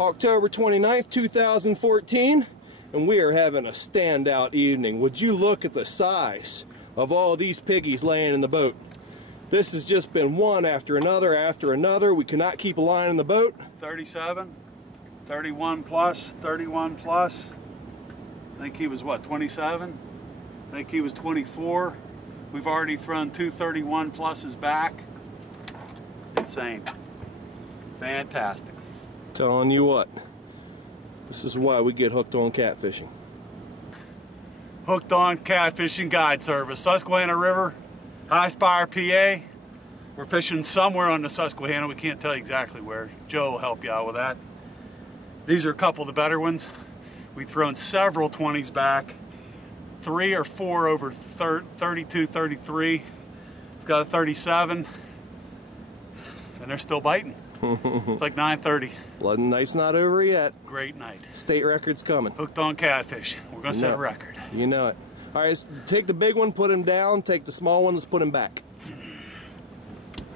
October 29th, 2014, and we are having a standout evening. Would you look at the size of all these piggies laying in the boat? This has just been one after another. We cannot keep a line in the boat. 37, 31 plus, 31 plus. I think he was what, 27? I think he was 24. We've already thrown two 31 pluses back. Insane. Fantastic. Telling you what, this is why we get hooked on catfishing. Hooked on Catfishing Guide Service, Susquehanna River, High Spire, PA. We're fishing somewhere on the Susquehanna. We can't tell you exactly where. Joe will help you out with that. These are a couple of the better ones. We've thrown several 20s back, 3 or 4 over 32, 33. We've got a 37, and they're still biting. It's like 9:30. Well, the night's not over yet. Great night. State record's coming. Hooked on catfish. We're going to set a record. You know it. All right, so take the big one, put him down. Take the small one, let's put him back.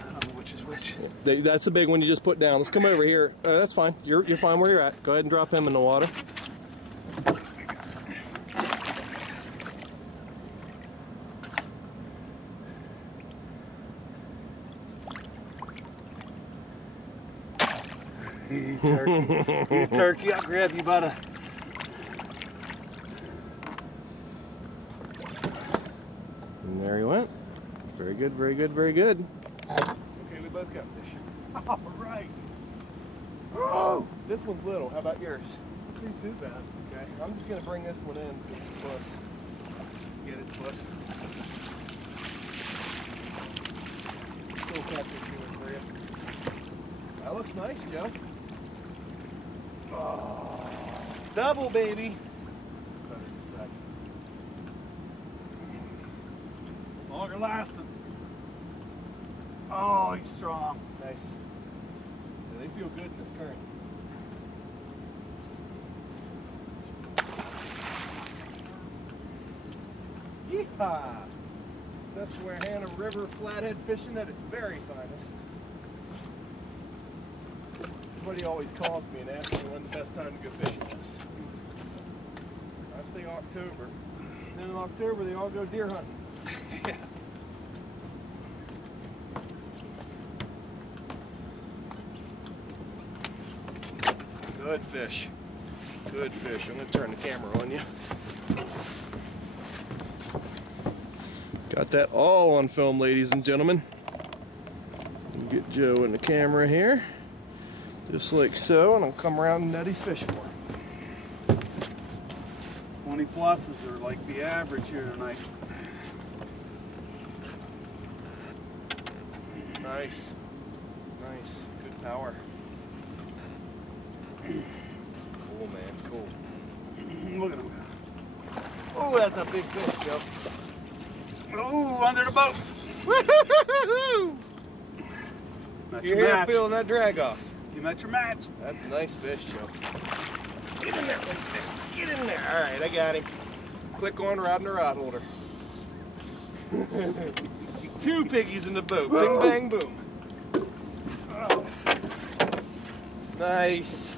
I don't know which is which. That's the big one you just put down. Let's come over here. That's fine. You're fine where you're at. Go ahead and drop him in the water. You turkey. You turkey. I'll grab you by the... And there he went. Very good, very good, very good. Okay, we both got fish. All right. Oh, this one's little. How about yours? It seems too bad. Okay, I'm just going to bring this one in. Plus. Get it, plus. Still catfish here for you. That looks nice, Joe. Oh, double, baby. Longer lasting. Oh, he's strong. Nice. Yeah, they feel good in this current. Yeehaw! Susquehanna River flathead fishing at its very finest. Everybody always calls me and asks me when the best time to go fishing is. I say October. Then in October they all go deer hunting. Yeah. Good fish. Good fish. I'm going to turn the camera on you. Got that all on film, ladies and gentlemen. Get Joe in the camera here. Just like so, and I'll come around and net his fish for him. 20 pluses are like the average here tonight. Nice. Nice. Good power. Cool, man. Cool. Look at him. Oh, that's a big fish, Joe. Oh, under the boat. Woo-hoo-hoo-hoo-hoo! That's You're your here match. feeling that drag off. You met your match. That's a nice fish, Joe. Get in there, big fish. Get in there. All right, I got him. Click on rod and a rod holder. 2 piggies in the boat. Bing, bang, boom. Oh. Nice.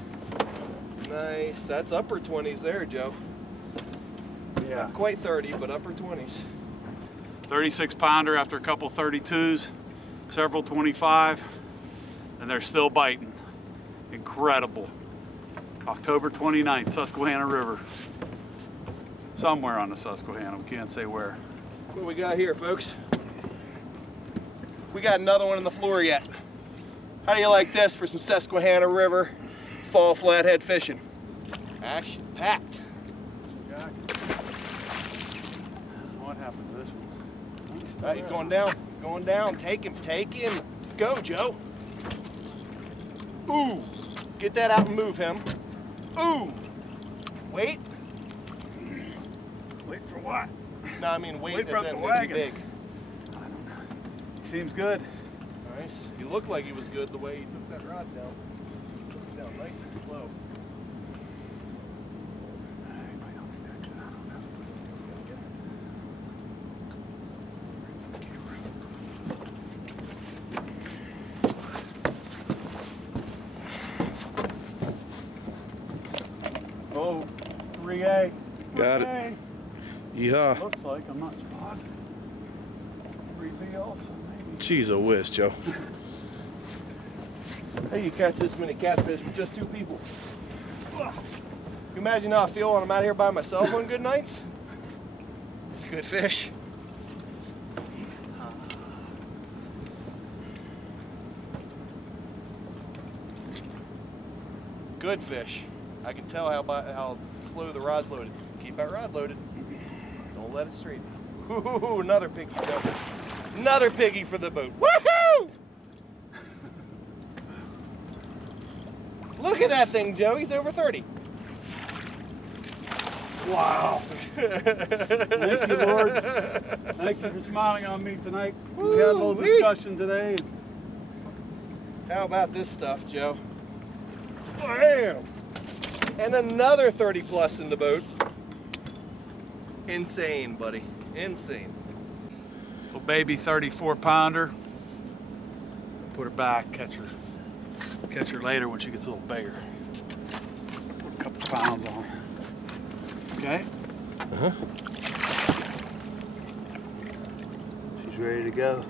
Nice. That's upper 20s there, Joe. Yeah. Not quite 30, but upper 20s. 36 pounder after a couple 32s, several 25, and they're still biting. Incredible. October 29th, Susquehanna River. Somewhere on the Susquehanna, we can't say where. What we got here, folks? We got another one on the floor yet. How do you like this for some Susquehanna River fall flathead fishing? Action packed. What happened to this one? He's going down. He's going down. Take him. Take him. Go, Joe. Ooh. Get that out and move him. Ooh. Wait. Wait for what? No, I mean wait for as the in, is he wagon. big? I don't know. Seems good. Nice. He looked like he was good the way he took that rod down. Took it down nice and slow. Oh, 3A. Got it. Yeah. Looks like, I'm not positive. 3B also, maybe. Jeez, a whiz, Joe. Hey, you catch this many catfish with just 2 people. Ugh. You imagine how I feel when I'm out here by myself on good nights? It's good fish. Good fish. I can tell how slow the rod's loaded. Keep that rod loaded. Don't let it straighten. Ooh, another piggy, Joe. Another piggy for the boat. Woohoo! Look at that thing, Joe. He's over 30. Wow. Thank you, Lord. Thank you for smiling on me tonight. We had a little discussion today. How about this stuff, Joe? Bam! And another 30 plus in the boat. Insane, buddy. Insane. Little baby 34 pounder. Put her back, catch her later when she gets a little bigger. Put a couple pounds on her. Okay? Uh-huh. She's ready to go.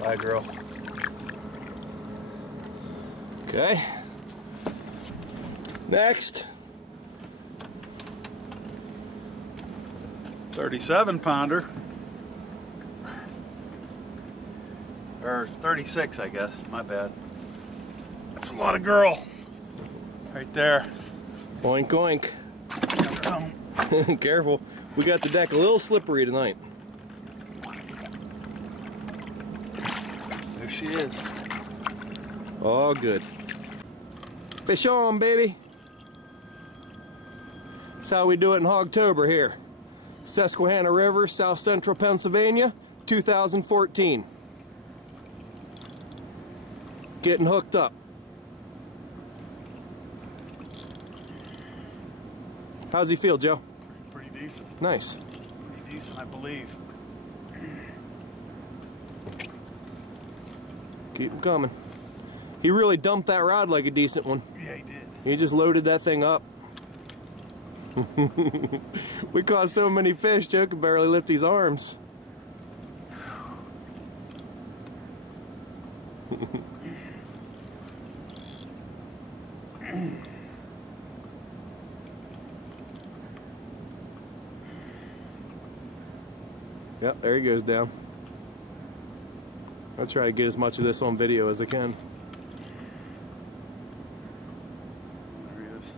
Bye, girl. Okay. Next. 37 pounder. Or 36, I guess. My bad. That's a lot of girl. Right there. Oink, oink. Careful. We got the deck a little slippery tonight. There she is. All good. Fish on, baby. That's how we do it in Hogtober here. Susquehanna River, South Central Pennsylvania, 2014. Getting hooked up. How's he feel, Joe? Pretty decent. Nice. Pretty decent, I believe. Keep him coming. He really dumped that rod like a decent one. Yeah, he did. He just loaded that thing up. We caught so many fish, Joe could barely lift his arms. Yep, there he goes down. I'll try to get as much of this on video as I can. There he is.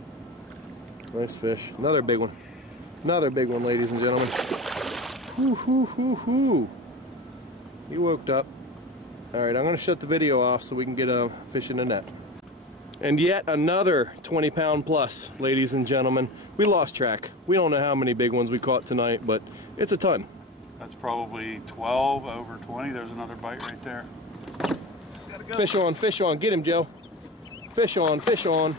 Nice fish. Another big one. Another big one, ladies and gentlemen. Hoo, hoo, hoo, hoo. He woke up. Alright, I'm going to shut the video off so we can get a fish in the net. And yet another 20-pound plus, ladies and gentlemen. We lost track. We don't know how many big ones we caught tonight, but it's a ton. That's probably 12 over 20. There's another bite right there. Gotta go. Fish on, fish on. Get him, Joe. Fish on, fish on.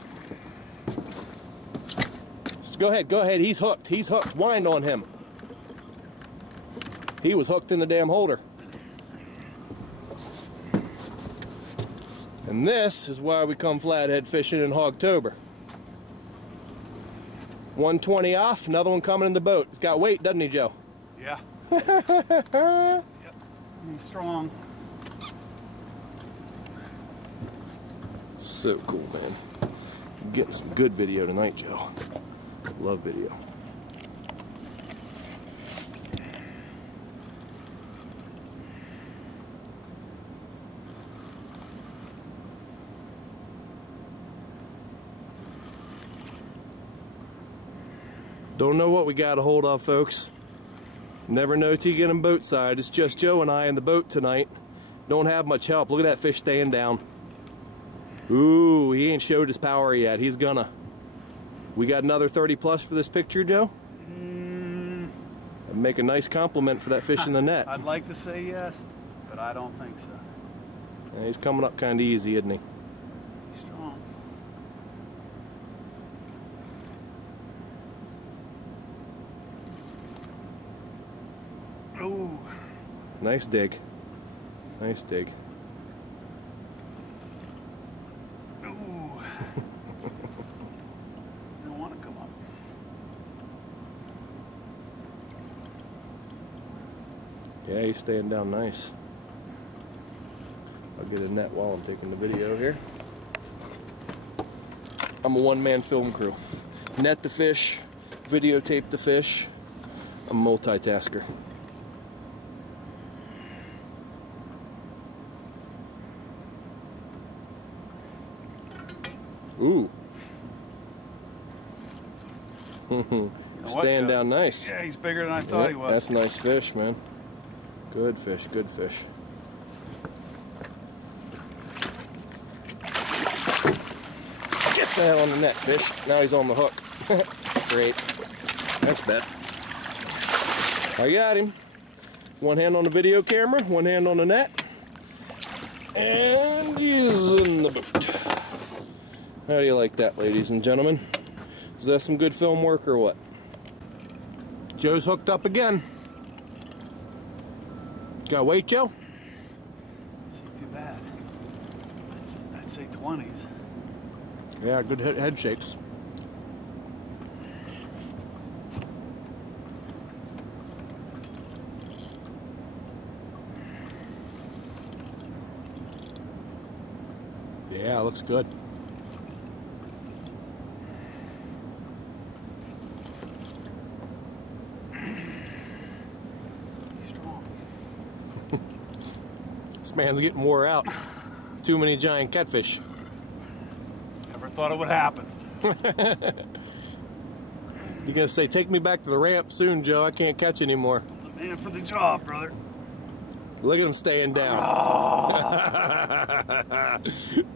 Go ahead, go ahead. He's hooked. He's hooked. Wind on him. He was hooked in the damn holder. And this is why we come flathead fishing in Hogtober. 120 off, another one coming in the boat. He's got weight, doesn't he, Joe? Yeah. Yep. He's strong. So cool, man. I'm getting some good video tonight, Joe. Love video. Don't know what we got a hold of, folks. Never know till you get him boat side. It's just Joe and I in the boat tonight. Don't have much help. Look at that fish staying down. Ooh, he ain't showed his power yet. He's gonna. We got another 30 plus for this picture, Joe? That'd make a nice compliment for that fish in the net. I'd like to say yes, but I don't think so. Yeah, he's coming up kind of easy, isn't he? He's strong. Ooh. Nice dig. Nice dig. Ooh. You don't want to come up. Yeah, he's staying down nice. I'll get a net while I'm taking the video here. I'm a one-man film crew. Net the fish, videotape the fish. I'm a multitasker. Ooh. Staying down nice. Yeah, he's bigger than I thought he was. That's nice fish, man. Good fish, good fish. Get the hell on the net, fish. Now he's on the hook. Great. Thanks, Beth. I got him. One hand on the video camera, one hand on the net. And he's in the boat. How do you like that, ladies and gentlemen? Is that some good film work or what? Joe's hooked up again. Got weight, Joe? It's not too bad. I'd say 20s. Yeah, good head shakes. Yeah, looks good. This man's getting wore out. Too many giant catfish. Never thought it would happen. You gonna say, take me back to the ramp soon, Joe? I can't catch anymore. Man for the job, brother. Look at him staying down.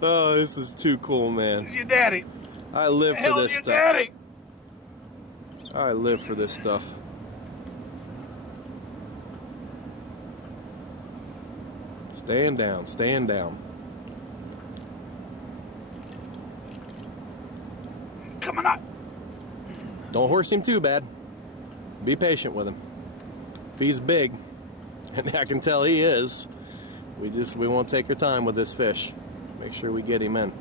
Oh, this is too cool, man. Who's your daddy? I live for this stuff. Daddy? I live for this stuff. Staying down, staying down. Coming up. Don't horse him too bad. Be patient with him. If he's big, and I can tell he is, we won't take our time with this fish. Make sure we get him in.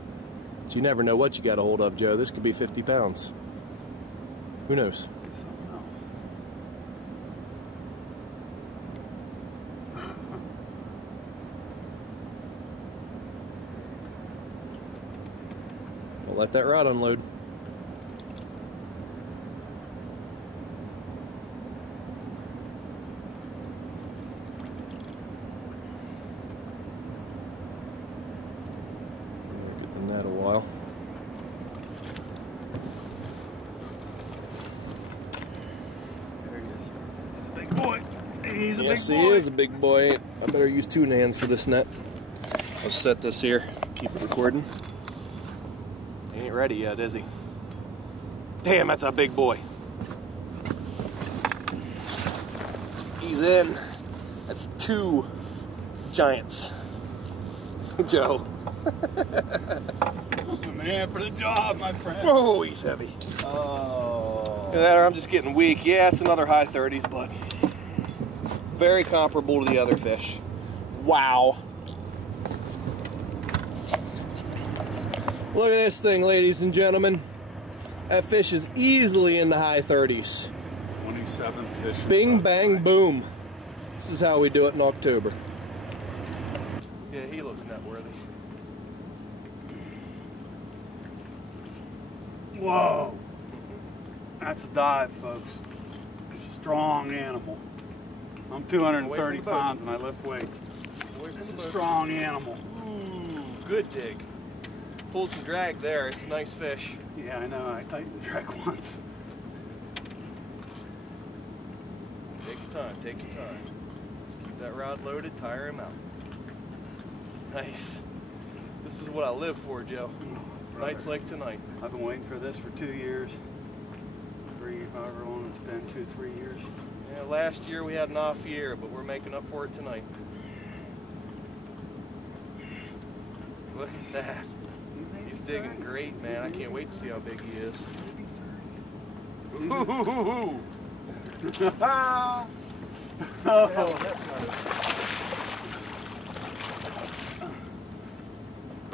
But you never know what you got a hold of, Joe. This could be 50 pounds. Who knows? We'll let that rod unload. Get the net a while. There he is. He's a big boy. He's a big boy. Yes, he is a big boy. I better use two hands for this net. I'll set this here. Keep it recording. He ain't ready yet, is he? Damn, that's a big boy. He's in. That's two giants. Joe. Man for the job, my friend. Oh, he's heavy. Oh. Look at that, or I'm just getting weak. Yeah, it's another high 30s, but very comparable to the other fish. Wow. Look at this thing, ladies and gentlemen. That fish is easily in the high 30s. 27 fish. Bing, bang, boom. This is how we do it in October. Yeah, he looks net worthy. Whoa. That's a dive, folks. Strong animal. I'm 230 pounds and I lift weights. It's a strong animal. Ooh, good dig. Pull some drag there. It's a nice fish. Yeah, I know. I tightened the drag once. Take your time. Take your time. Just keep that rod loaded. Tire him out. Nice. This is what I live for, Joe. Nights like tonight. I've been waiting for this for 2 years. 3, however long it's been, 2, 3 years. Yeah, last year we had an off year, but we're making up for it tonight. Look at that. He's digging great, man. I can't wait to see how big he is. Ooh.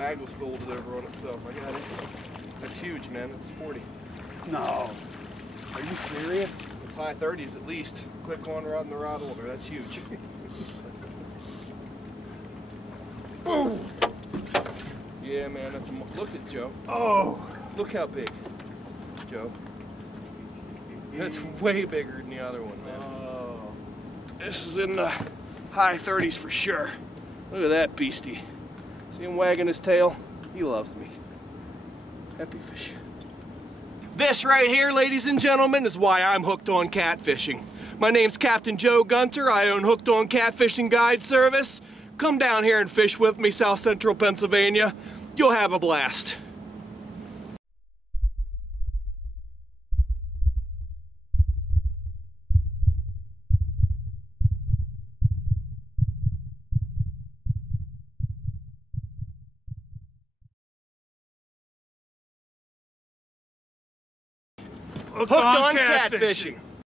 bag was folded over on itself. I got it. That's huge, man. It's 40. No. Are you serious? It's high 30s at least. Click on rod and the rod holder. That's huge. Boom. Yeah, man. That's a, look at Joe. Oh. Look how big, Joe. That's way bigger than the other one, man. Oh. This is in the high 30s for sure. Look at that beastie. See him wagging his tail? He loves me. Happy fish. This right here, ladies and gentlemen, is why I'm hooked on catfishing. My name's Captain Joe Gunter. I own Hooked on Catfishing Guide Service. Come down here and fish with me, South Central Pennsylvania. You'll have a blast. Hooked on catfishing.